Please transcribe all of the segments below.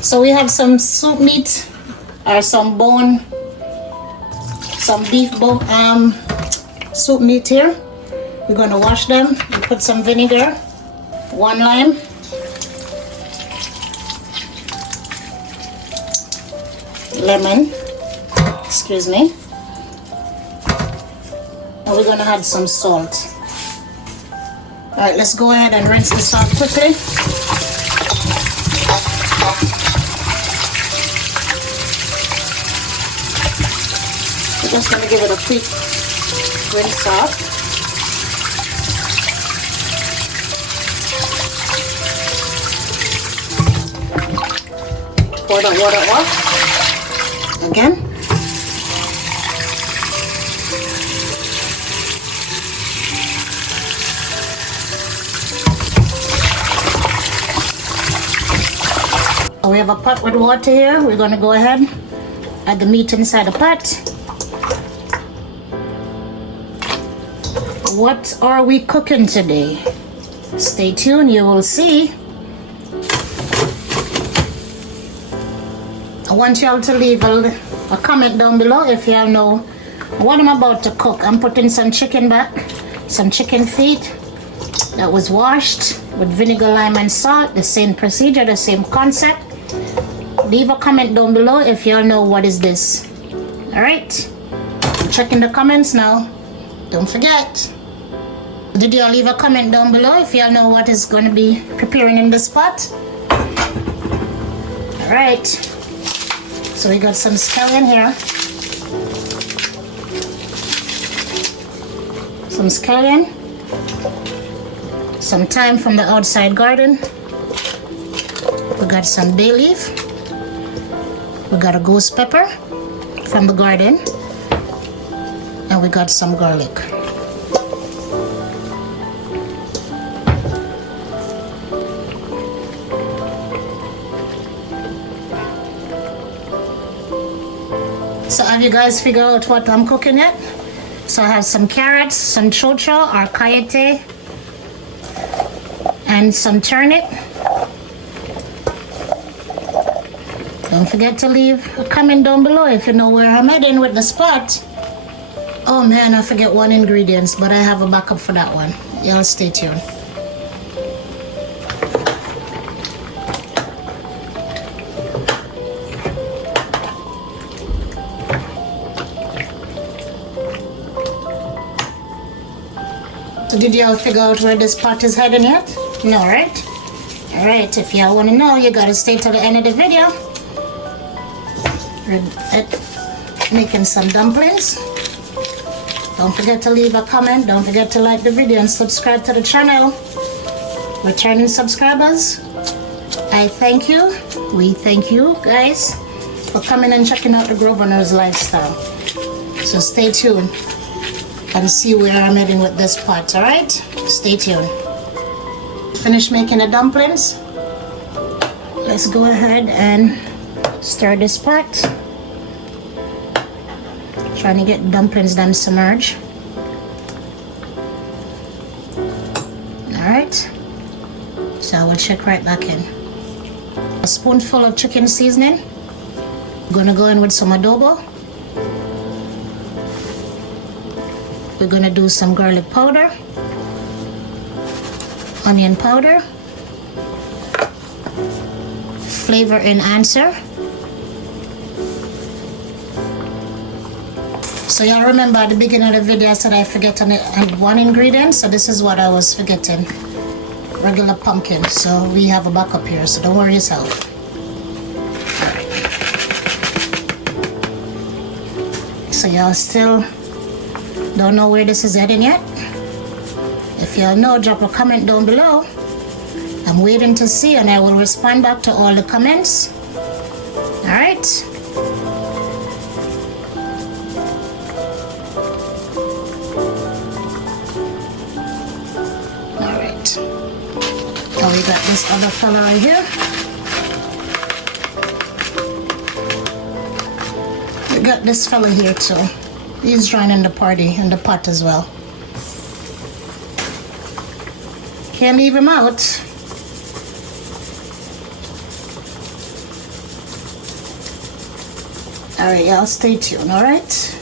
So we have some soup meat or some bone, some beef bone, soup meat here. We're going to wash them. We put some vinegar, 1 lime, lemon, excuse me, and we're going to add some salt. Alright, let's go ahead and rinse this off quickly. We're just going to give it a quick rinse off. Pour the water off again. So we have a pot with water here. We're going to go ahead, add the meat inside the pot. What are we cooking today? Stay tuned, you will see. I want y'all to leave a comment down below if y'all know what I'm about to cook. I'm putting some chicken back, some chicken feet that was washed with vinegar, lime, and salt. The same procedure, the same concept. Leave a comment down below if y'all know what is this. Alright, check in the comments now. Don't forget. Did y'all leave a comment down below if y'all know what is going to be preparing in this pot? Alright, so we got some scallion here. Some scallion. Some thyme from the outside garden. We got some bay leaf. We got a ghost pepper from the garden. And we got some garlic. So have you guys figured out what I'm cooking yet? So I have some carrots, some chocho or cayete, and some turnip. Don't forget to leave a comment down below if you know where I'm heading with the spot. Oh man, I forget one ingredient, but I have a backup for that one. Y'all stay tuned. So did y'all figure out where this pot is heading yet? No, right? Alright, if y'all want to know, you gotta stay till the end of the video. We're making some dumplings. Don't forget to leave a comment. Don't forget to like the video and subscribe to the channel. Returning subscribers, I thank you. We thank you guys for coming and checking out the Grosvenor's lifestyle. So stay tuned and see where I'm heading with this pot, alright? Stay tuned. Finish making the dumplings. Let's go ahead and stir this pot. Trying to get dumplings them submerged. Alright. So I will check right back in. A spoonful of chicken seasoning. I'm gonna go in with some adobo. We're gonna do some garlic powder, onion powder, flavor enhancer. So y'all remember at the beginning of the video I said I forget one ingredient, so this is what I was forgetting. Regular pumpkin. So we have a backup here, so don't worry yourself. So y'all still don't know where this is heading yet? If y'all know, drop a comment down below. I'm waiting to see and I will respond back to all the comments. Alright? Alright. Now we got this other fella right here. We got this fella here too. He's joining the party in the pot as well. Can't leave him out. Alright, y'all, stay tuned, alright?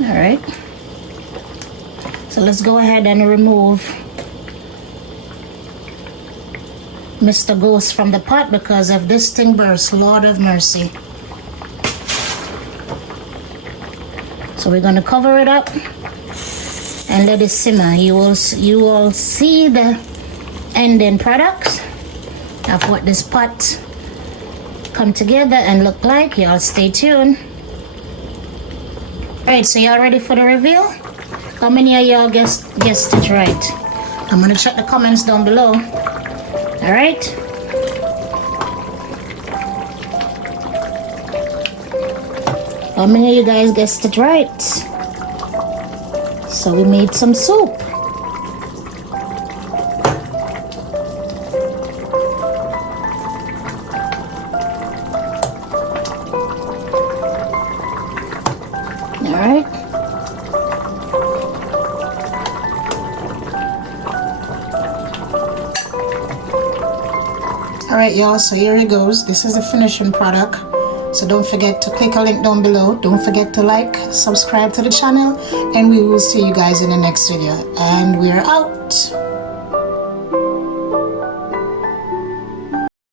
Alright. So let's go ahead and remove Mr. Ghost from the pot, because if this thing bursts, Lord of mercy. So we're going to cover it up and let it simmer. You will see the ending product of what this pot come together and look like. Y'all stay tuned. Alright, so y'all ready for the reveal? How many of y'all guessed it right? I'm gonna check the comments down below. Alright. How many of you guys guessed it right? So we made some soup. Alright. Alright, y'all, so here it goes. This is the finishing product. So don't forget to click a link down below. Don't forget to like, subscribe to the channel, and we will see you guys in the next video. And we're out.